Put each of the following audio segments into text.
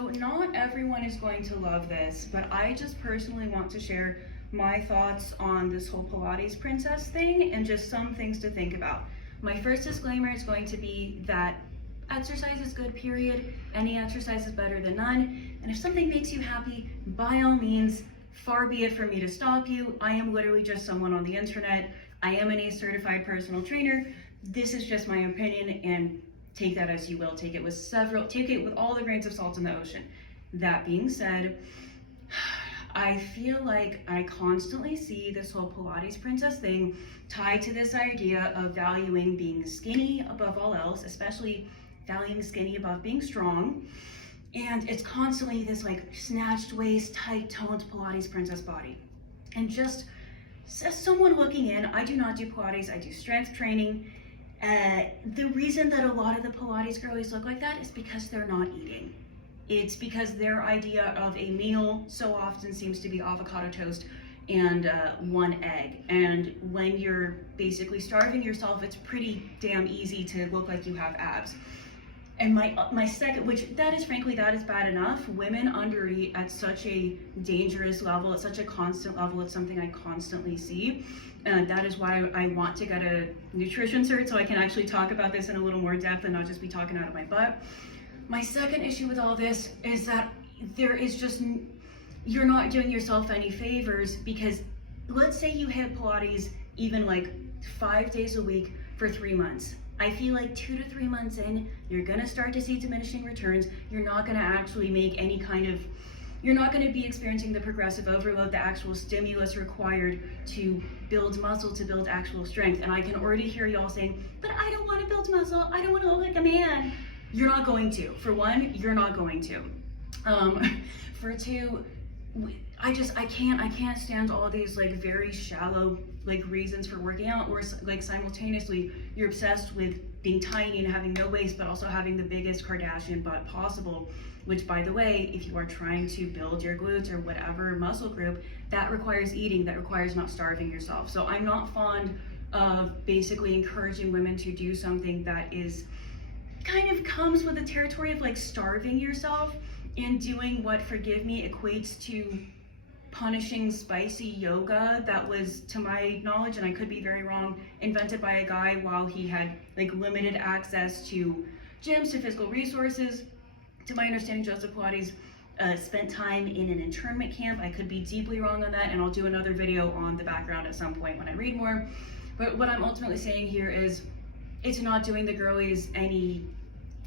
So not everyone is going to love this, but I just personally want to share my thoughts on this whole Pilates princess thing and just some things to think about. My first disclaimer is going to be that exercise is good, period. Any exercise is better than none. And if something makes you happy, by all means, far be it for me to stop you. I am literally just someone on the internet. I am an ACE certified personal trainer. This is just my opinion, and take that as you will. Take it with all the grains of salt in the ocean. That being said, I feel like I constantly see this whole Pilates princess thing tied to this idea of valuing being skinny above all else, especially valuing skinny above being strong. And it's constantly this like snatched waist, tight toned Pilates princess body. And just as someone looking in, I do not do Pilates, I do strength training. The reason that a lot of the Pilates girlies look like that is because they're not eating. It's because their idea of a meal so often seems to be avocado toast and one egg. And when you're basically starving yourself, it's pretty damn easy to look like you have abs. And my second, which that is bad enough. Women undereat at such a dangerous level, at such a constant level. It's something I constantly see. That is why I want to get a nutrition cert, so I can actually talk about this in a little more depth and not just be talking out of my butt. My second issue with all this is that you're not doing yourself any favors, because let's say you hit Pilates even like 5 days a week for 3 months. I feel like 2 to 3 months in, you're gonna start to see diminishing returns. You're not gonna actually make you're not gonna be experiencing the progressive overload, the actual stimulus required to build muscle, to build actual strength. And I can already hear y'all saying, but I don't wanna build muscle, I don't wanna look like a man. You're not going to. For one, you're not going to. For two, I can't stand all these like very shallow like reasons for working out, or like simultaneously you're obsessed with being tiny and having no waist, but also having the biggest Kardashian butt possible, which, by the way, if you are trying to build your glutes or whatever muscle group, that requires eating, that requires not starving yourself. So I'm not fond of basically encouraging women to do something that is kind of comes with the territory of like starving yourself and doing what, forgive me, equates to punishing spicy yoga that was, to my knowledge, and I could be very wrong, invented by a guy while he had like limited access to gyms, to physical resources. To my understanding, Joseph Pilates spent time in an internment camp. I could be deeply wrong on that, and I'll do another video on the background at some point when I read more. But what I'm ultimately saying here is it's not doing the girlies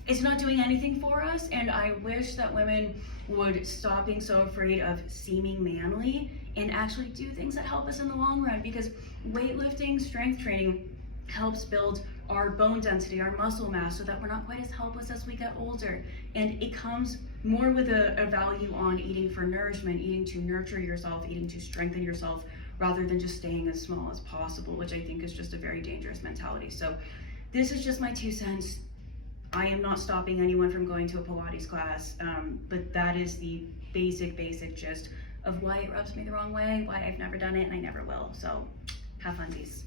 it's not doing anything for us, and I wish that women would stop being so afraid of seeming manly and actually do things that help us in the long run, because weightlifting, strength training helps build our bone density, our muscle mass, so that we're not quite as helpless as we get older. And it comes more with a value on eating for nourishment, eating to nurture yourself, eating to strengthen yourself, rather than just staying as small as possible, which I think is just a very dangerous mentality. So this is just my 2 cents. I am not stopping anyone from going to a Pilates class, but that is the basic gist of why it rubs me the wrong way, why I've never done it and I never will. So have fun, peace.